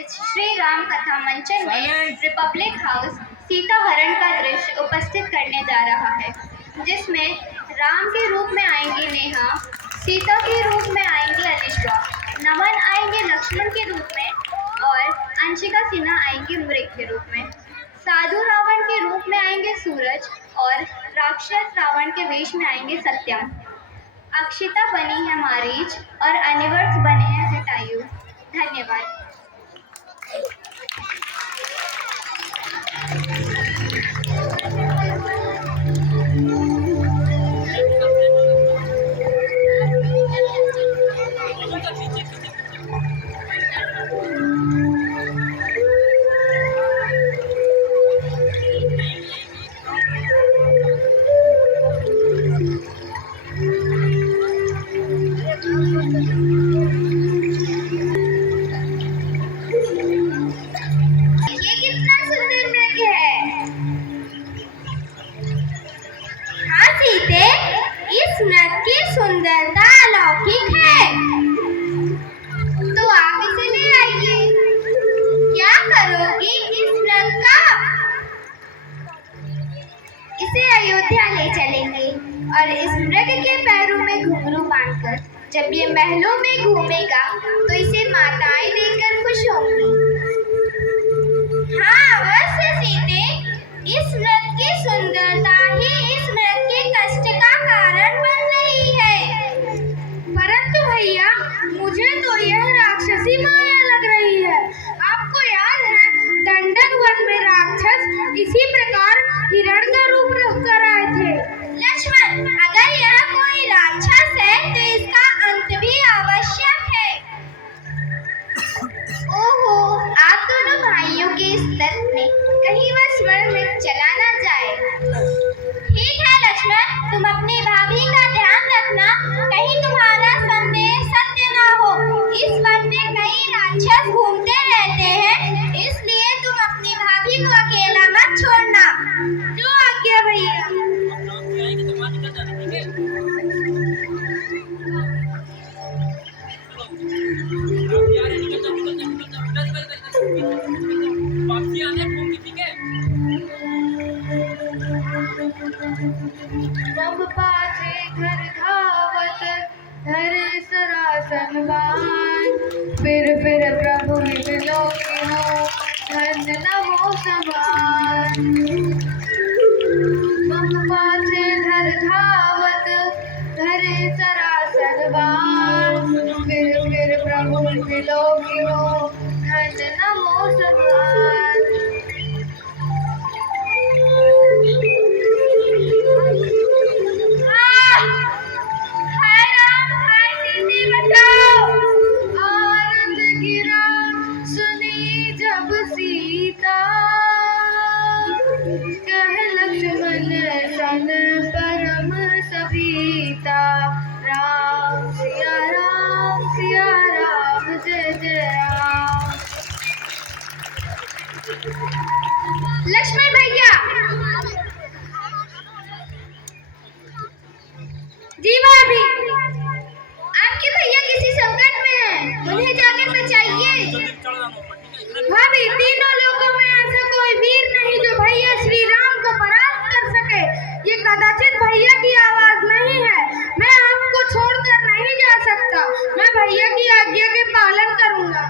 इस श्री राम कथा मंचन में रिपब्लिक हाउस सीता हरण का दृश्य उपस्थित करने जा रहा है, जिसमें राम के रूप में आएंगी नेहा, सीता के रूप में आएंगी अलिश्वा, नमन आएंगे लक्ष्मण के रूप में और अंशिका सिन्हा आएंगी मृग के रूप में। साधु रावण के रूप में आएंगे सूरज और राक्षस रावण के वेश में आएंगे सत्यम। अक्षिता बनी है मारीच और अनिवर्ष बने हैं जटायु। धन्यवाद। सुंदरता अलौकिक है, तो आप इसे ले आइए। क्या करोगी इस रंग का? इसे अयोध्या ले चलेंगे और इस मृग के पैरों में घुंघरू बांधकर जब ये महलों में घूमेगा तो इसे माताएं देखकर खुश होंगी। हाँ अवश्य सीते, इस मृग की सुंदरता ही इस मृग के कष्ट का कारण बन रही है। परंतु भैया, मुझे तो यह राक्षसी माया लग रही है। आपको याद है दंडक वन में राक्षस इसी प्रकार हिरण का रूप रख कर आए थे। लक्ष्मण, अगर यह कोई राक्षस है तो इसका अंत भी आवश्यक है। ओहो, आप दोनों भाइयों के इस तर्क में कहीं वह स्वर में चला ना जाए। ठीक है लक्ष्मण, तुम अपनी भाभी का ध्यान रखना, कहीं तुम्हारा संदेह सत्य ना हो। इस वन में कई राक्षस घूमते रहते हैं, इसलिए तुम अपनी भाभी को अकेला मत छोड़ना। जो आज्ञा भैया। सब पाछे घर धावत धरे सरासन बान, फिर प्रभु मिलो की हो धन्य नमो समान। सब पाछे घर धावत धरे सरासन बान, फिर प्रभु मिलो की हो धन्य नमो समान। परम सविता राम सिया राम जय जय राम। लक्ष्मण भैया। जी भाभी, आपके भैया किसी संकट में हैं, उन्हें जाकर बचाइए। भाभी, तीनों लोगों में ऐसा कोई वीर नहीं जो भैया श्री राम को परास्त कर सके। ये कदाचित भैया की आवाज नहीं है। मैं आपको छोड़कर नहीं जा सकता। मैं भैया की आज्ञा के पालन करूंगा।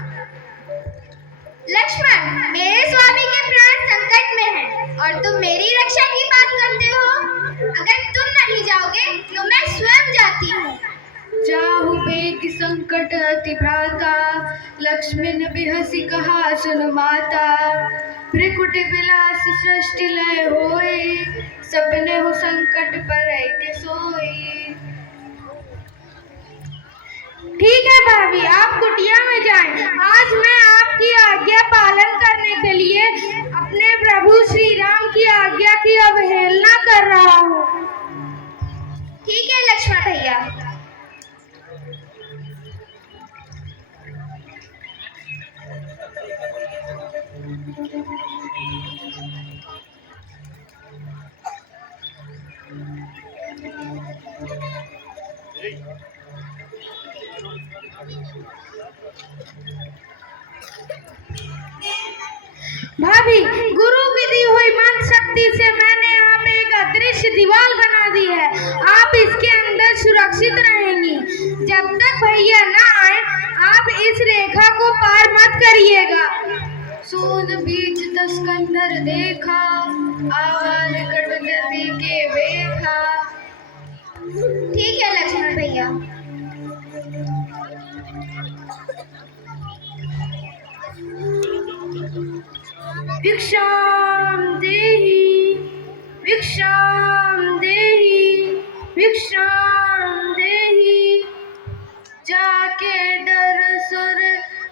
लक्ष्मण, मेरे स्वामी के प्राण संकट में हैं और तुम मेरी रक्षा की बात करते हो। अगर तुम नहीं जाओगे तो मैं स्वयं जाती हूँ। जाहु बेग संकट अति भ्राता, लक्ष्मण बिहसी कहा सुन माता। भृकुट विलास सृष्टि लय होई, सपने हो संकट पर के सोई। ठीक है भाभी, आप कुटिया में जाएं। आज मैं आपकी आज्ञा पालन करने के लिए अपने प्रभु श्री राम की आज्ञा की अवहेलना कर रहा हूँ। ठीक है लक्ष्मण भैया। भाभी, गुरु की दी हुई मन शक्ति से मैंने यहाँ पे एक अदृश्य दीवार बना दी है। आप इसके अंदर सुरक्षित रहेंगी। जब तक भैया ना आए आप इस रेखा को पार मत करिएगा। सोन बीच दस्कंदर देखा, आवाज गणपति के बेखा। ठीक है लक्ष्मण भैया। भिक्षाम देहि, भिक्षाम देहि, भिक्षाम देहि। जाके डर सुर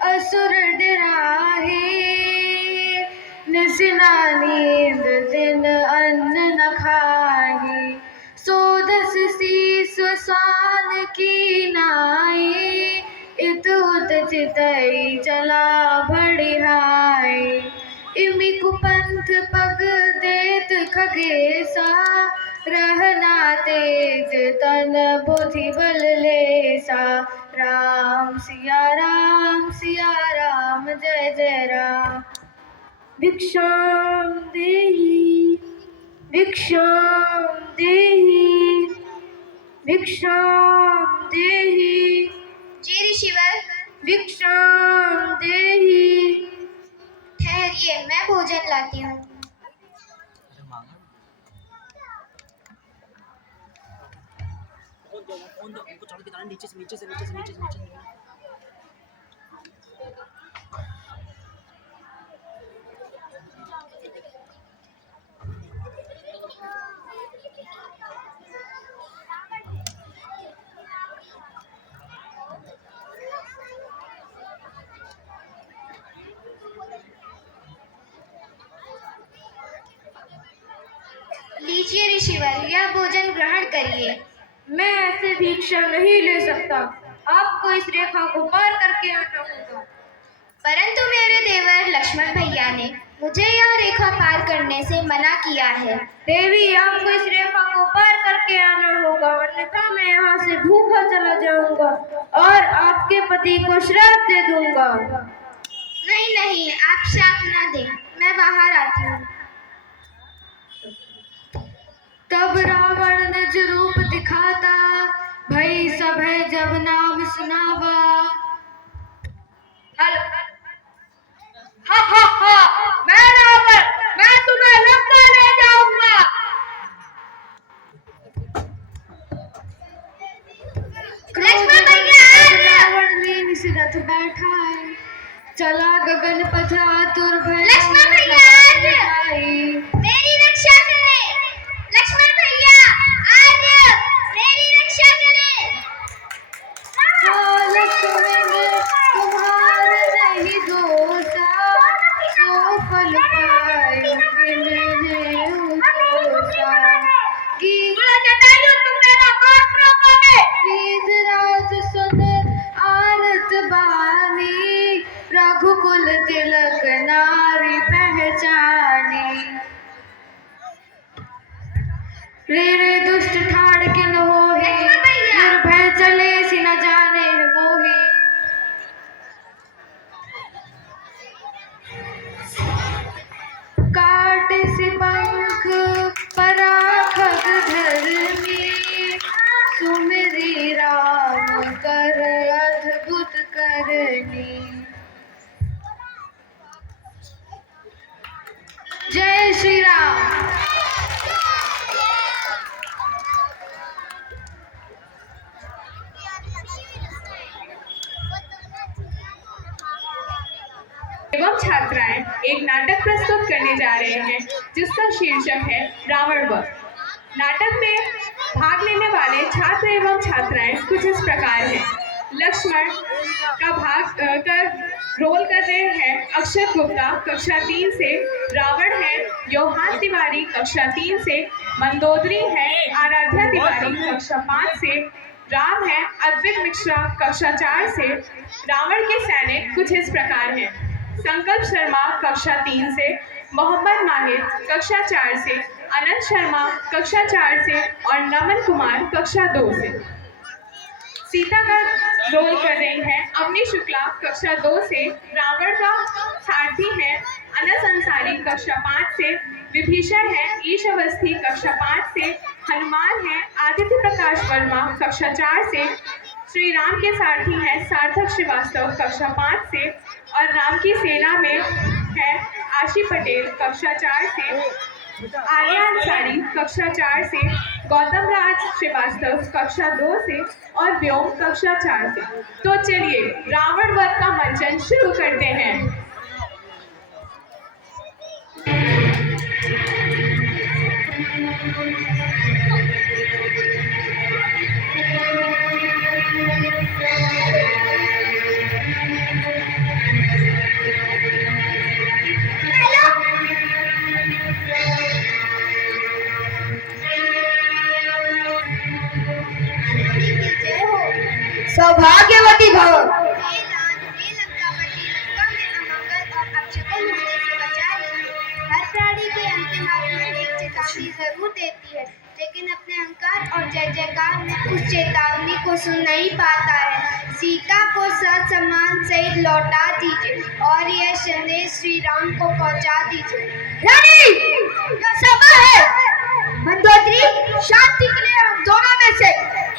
असुर डराहे, निसिना नींद दिन अन्न न खाहे। सोदस शीस स्वान की नाई, इत उत चितई चला बढ़ियाई। इमि कुपंथ पग देत खगेसा, रहना तेज तन बुद्धि बल लेसा। राम सिया राम जय जय राम। भिक्षाम देहि, भिक्षाम देहि, भिक्षाम देहि। जी ऋषिवर। भिक्षाम देहि। ठहरिए, मैं भोजन लाती हूँ। उनको चढ़ के नीचे से लीजिए ऋषिवर, यह भोजन ग्रहण करिए। मैं ऐसे भिक्षा नहीं ले सकता। आपको इस रेखा को पार करके आना होगा। परंतु मेरे देवर लक्ष्मण भैया ने मुझे यह रेखा पार करने से मना किया है। देवी, आपको इस रेखा को पार करके आना होगा, अन्यथा मैं यहाँ से भूखा चला जाऊंगा और आपके पति को श्राप दे दूंगा। नहीं नहीं, आप श्राप न दें, मैं बाहर आती हूँ। तब रावण निज रूप दिखाता, भई सब है जब नाम सुनावा। मैं रावण, मैं तुम्हें लंका ले जाऊंगा। लक्ष्मण भैया! रावण ने निस रथ बैठा है, चला गगन पथरातुर भय। लक्ष्मण भैया! मेरी रक्षा करें। लक्ष्मण भैया, आज मेरी रक्षा करें। लक्ष्मण तुम्हारे नहीं दोषा, सो फल पायो किन्हें उतोषा। गीत राज सुन आरत बानी, रघुकुल तिलक नारी पहचानी। रे दुष्ट ठाड़ किन होहि, निर्भय चले सि न जाने मोहि। काट सि पंख पराखग धरनी, सुमिरि राम कर अद्भुत करनी। जय श्री राम। एवं छात्राएं एक नाटक प्रस्तुत करने जा रहे हैं जिसका शीर्षक है रावण वध। नाटक में भाग लेने वाले छात्र एवं छात्राएं कुछ इस प्रकार हैं। लक्ष्मण का रोल कर रहे हैं अक्षत गुप्ता कक्षा 3 से, रावण है योहान तिवारी कक्षा 3 से, मंदोदरी है आराध्या तिवारी कक्षा 5 से, राम है अद्वित मिश्रा कक्षा 4 से। रावण के सैनिक कुछ इस प्रकार हैं। संकल्प शर्मा कक्षा 3 से, मोहम्मद माहिर कक्षा 4 से, अनंत शर्मा कक्षा 4 से और नमन कुमार कक्षा 2 से। सीता का रोल कर रही है अवनी शुक्ला कक्षा 2 से, रावण का सारथी है अनस अंसारी कक्षा 5 से, विभीषण है ईश अवस्थी कक्षा 5 से, हनुमान है आदित्य प्रकाश वर्मा कक्षा 4 से, श्री राम के सारथी हैं सार्थक श्रीवास्तव कक्षा 5 से, और राम की सेना में है आशी पटेल कक्षा 4 से, आर्या अंसारी कक्षा 4 से, गौतम राज श्रीवास्तव कक्षा 2 से और व्योम कक्षा 4 से। तो चलिए रावण वध का मंचन शुरू करते हैं। सौभाग्यवती भव। हे लंकापति, लंका में अमंगल और अपशकुन होने से बचा लीजिए। हर प्राणी के अंतिम आत्मा एक चेतावनी जरूर देती है, लेकिन अपने अहंकार और जय जयकार में उस चेतावनी को सुन नहीं पाता है। सीता को सत सम्मान सहित लौटा दीजिए और यह संदेश श्री राम को पहुंचा दीजिए। रानी, यह सभा है। मंदोदरी, शांति के लिए हम दोनों में से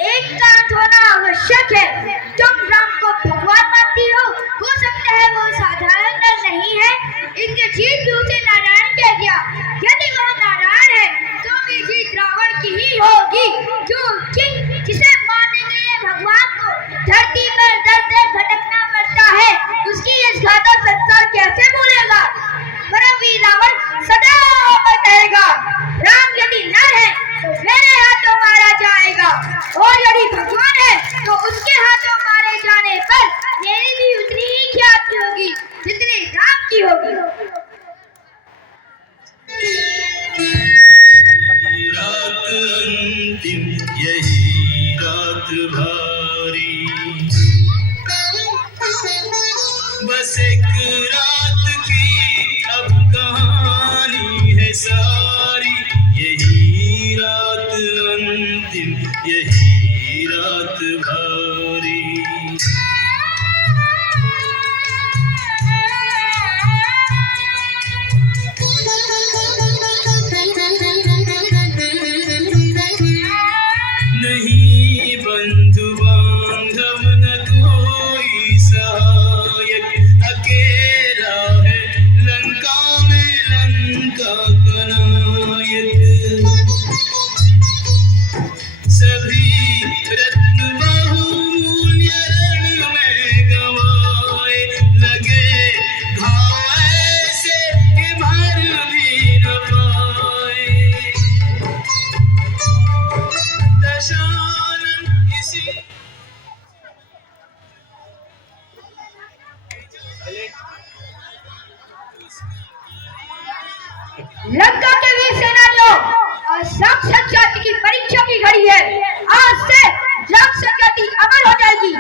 एक का अंत होना आवश्यक है। तुम राम को भगवान मानती हो सकता है वो साधारण नर नहीं है। इनके जीत भी उसे नारायण कह दिया। यदि वह नारायण है तो भी जीत रावण की ही होगी, क्योंकि जिसे मारने के लिए भगवान को धरती पर दर भटकना पड़ता है, उसकी इस घातक संसार कैसे भूलेगा। परमवीर रावण सदा अमर रहेगा। राम यदि नर है तो मेरे हाथों मारा जाएगा, और यदि भगवान है तो उसके हाथों मारे जाने पर मेरी भी उतनी ही ख्याति होगी जितनी राम की होगी। रात अंतिम यही रात भारी, बस एक रात की अब कहानी है सारी, यही रात अंतिम यही रात भारी। नहीं बंधु बांधव न कोई सहायक, अकेला है लंका में लंका का नायक। सभी रत्न बहुमूल्य रण में गंवाए, लगे घाव ऐसे कि भर भी न पाए। दशानन इसी लंका के वीर सेनानियों, और राक्षस जाति की परीक्षा की घड़ी है। आज से राक्षस जाति अमर हो जाएगी,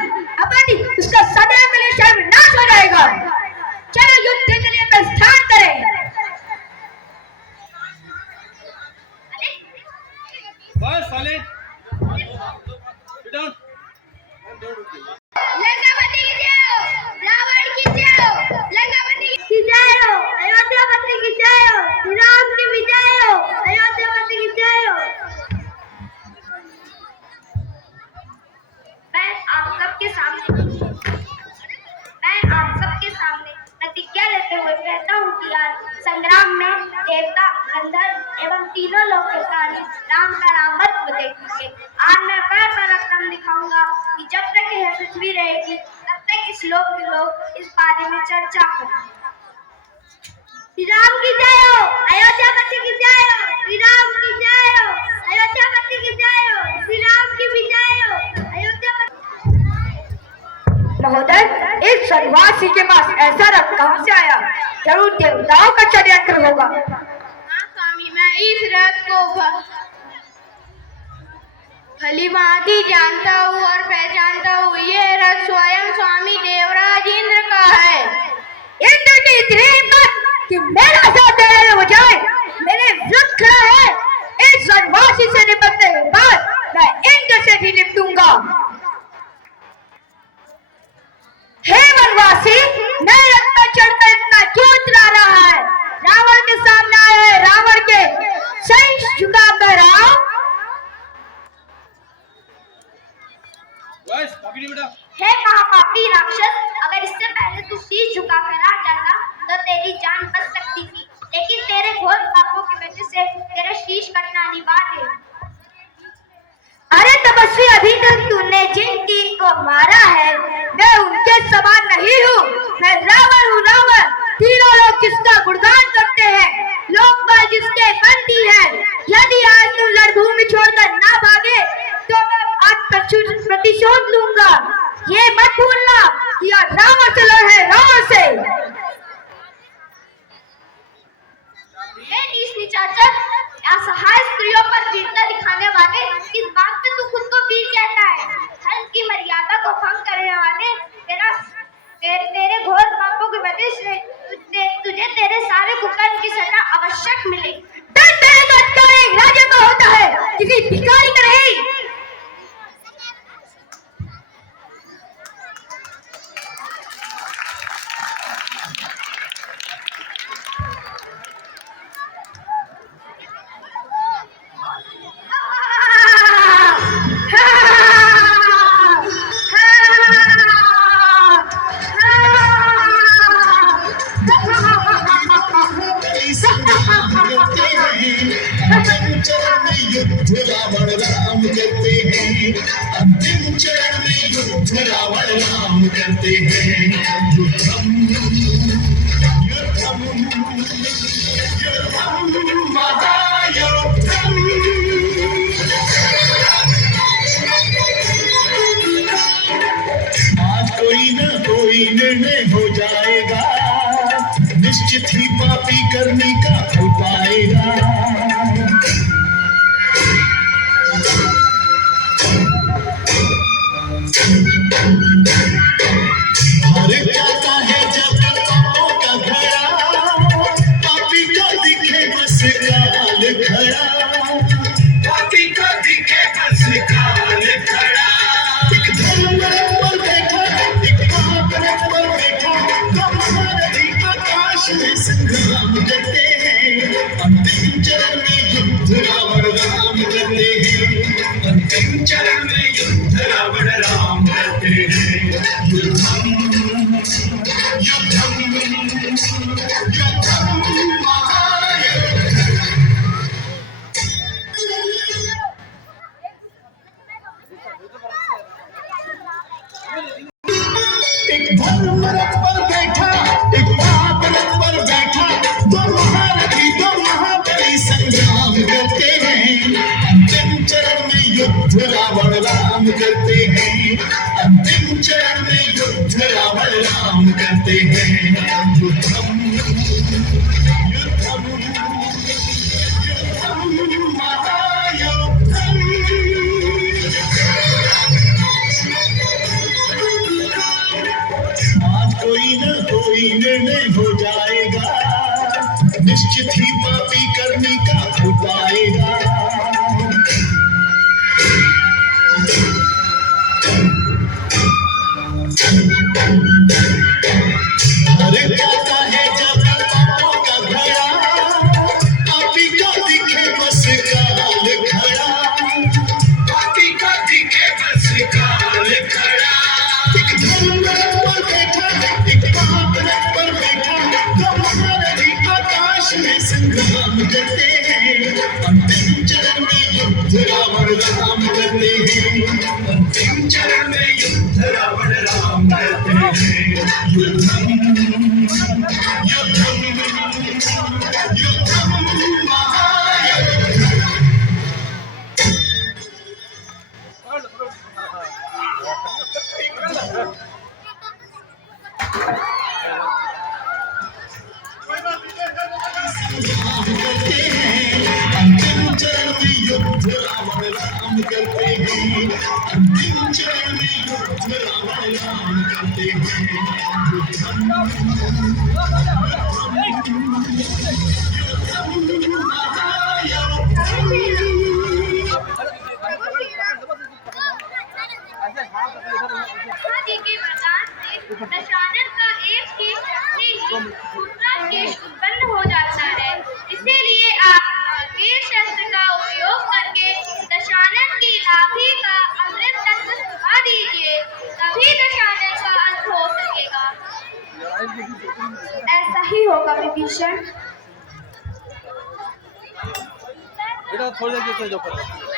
अपनी उसका सदैव के लिए सर्वनाश हो जाएगा। चलो युद्ध के लिए प्रस्थान करें। बस साले Sit down. लंकापति की जय हो, रावण की जय हो, लंकापति की जय हो, अयोध्यापति की जय हो, राम की विजय हो, अयोध्यापति की जय हो। मैं आप सबके सामने प्रतिज्ञा लेते हुए कहता हूँ कि आज संग्राम में देवता, गंधर्व एवं तीनों लोग के प्राणी राम का रामत्व देखेंगे। आज मैं पैर पर रकम दिखाऊंगा कि जब तक यह पृथ्वी रहेगी तब तक इस लोक के लोग इस बारे में चर्चा करेंगे। श्री राम की जय हो, अयोध्यापति की जय हो, श्री राम की जय हो, अयोध्यापति की जय हो, श्री राम की विजय हो, अयोध्यापति। महोदय, इस सन्यासी के पास ऐसा रथ कहाँ से आया? जरूर देवताओं का षड्यंत्र होगा। हाँ स्वामी, मैं इस रथ को भली भांति जानता हूँ और पहचानता हूँ। ये रथ स्वयं स्वामी देवराज इंद्र का है। इंद्र की इतनी हिम्मत कि मेरा साथ लड़ाई हो जाए, मेरे विरुद्ध खड़ा है। इस सन्यासी से निपटने के बाद मैं इंद्र से भी निपटूंगा। हे वनवासी, मैं रथ पर चढ़कर इतना क्यों इतरा रहा है? का करार डालता तो तेरी जान बच सकती थी, लेकिन तेरे घोर पापों की वजह से तेरा शीश कटना अनिवार्य है। अरे तपस्वी, अभी तक तूने जिन तीन को मारा है मैं उनके समान नहीं हूँ। मैं रावण हूँ, रावण। तीनों लोग जिसका गुणगान करते हैं, लोकपाल जिसके बंदी है। यदि आज तू रणभूमि छोड़कर ना भागे तो मैं आज प्रतिशोध लूंगा। ये मत भूलना कि आज रावण से लड़ है, रावण से। नीच निशाचर, असहाय स्त्रियों पर वीरता दिखाने वाले, किस बात पे तू खुद को वीर कहता है? धर्म की मर्यादा को भंग करने वाले, तेरे घोर पापों की वजह से तुझे तेरे सारे कुकर्म की सजा आवश्यक मिले। राजा का होता है, किसी भिखारी का नहीं। अंतिम चरण में युद्ध रावण राम करते हैं। अंतिम चरण में युद्ध रावण राम करते हैं। युद्धम युद्धम युद्धम महायुद्धम। आज कोई न कोई निर्णय हो जाएगा, निश्चित ही पापी करने का फल पाएगा। भारत जाता है जब पापों का घड़ा, पापी को दिखे बस काल खड़ा। पापी को दिखे बस काल खड़ा। एक धर्म पर बैठा, एक पाप पर बैठा, दो महारथी आकाश में संग्राम करते हैं। अंतिम चरण में युद्ध रावण राम करते हैं। अंतिम चरण में युद्ध रावण राम करते हैं। युद्धम युद्धम युद्धम महायुद्धम। एक धर्म रथ पर बैठा, एक पाप रथ पर बैठा, दो महारथी दो महाबली संग्राम करते हैं। अंतिम चरण में युद्ध रावण राम करते हैं। अंतिम चरण में युद्ध रावण राम करते हैं। युद्धम युद्धम युद्धम महायुद्धम। आज कोई न कोई निर्णय हो जाएगा, निश्चित ही पापी करने का फल पाएगा। भारत जाता है जब पापों का घड़ा, पापी को दिखे बस काल खड़ा। पापी को दिखे बस काल खड़ा। एक धर्म पर बैठा, एक पाप पर बैठा, दो महारथी आकाश में संग्राम करते हैं। अंतिम चरण में युद्ध रावण राम करते हैं। अंतिम चरण में युद्ध रावण राम करते हैं। युद्धम युद्धम युद्धम महायुद्धम। अंतिम चरण में युद्ध रावण राम करते हैं। अंतिम चरण में युद्ध रावण राम करते हैं। युद्धम युद्धम महायुद्धम। आदि के वरदान से दशानन का एक शीश रखते ही दूसरा शीश उत्पन्न हो जाता है। इसीलिए आप वीर शस्त्र का उपयोग करके दशानन की नाभि का अमृत तत्व सुखा दीजिए, तभी दशानन का अंत हो सकेगा। ऐसा ही होगा विभीषण। बेटा थोड़ी देर के जो कर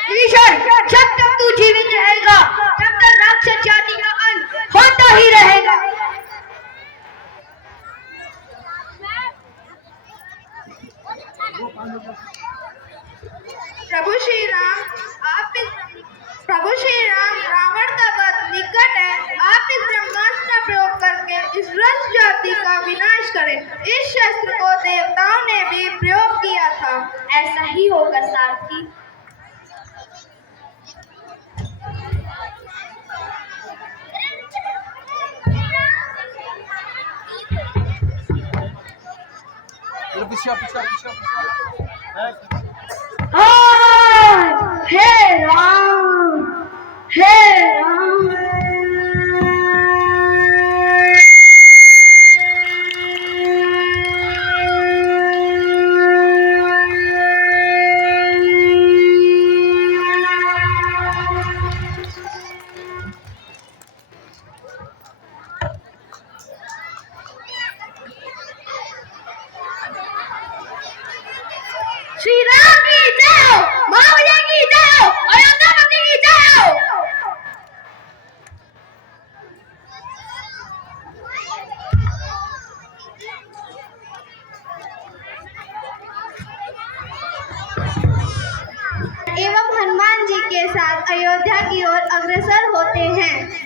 विभीषण, जब तक तू जीवित रहेगा तब तक राक्षस जाति का अंत होता ही रहेगा। प्रभु श्री राम रावण का वध निकट है। आप इस ब्रह्मास्त्र का प्रयोग करके इस रस जाति का विनाश करें। इस शस्त्र को देवताओं ने भी प्रयोग किया था। ऐसा ही होगा सारथी। पीछे हे राम, हे राम। श्री राम की जय हो, महाराजा की जय हो, अयोध्यापति की जय हो। एवं हनुमान जी के साथ अयोध्या की ओर अग्रसर होते हैं।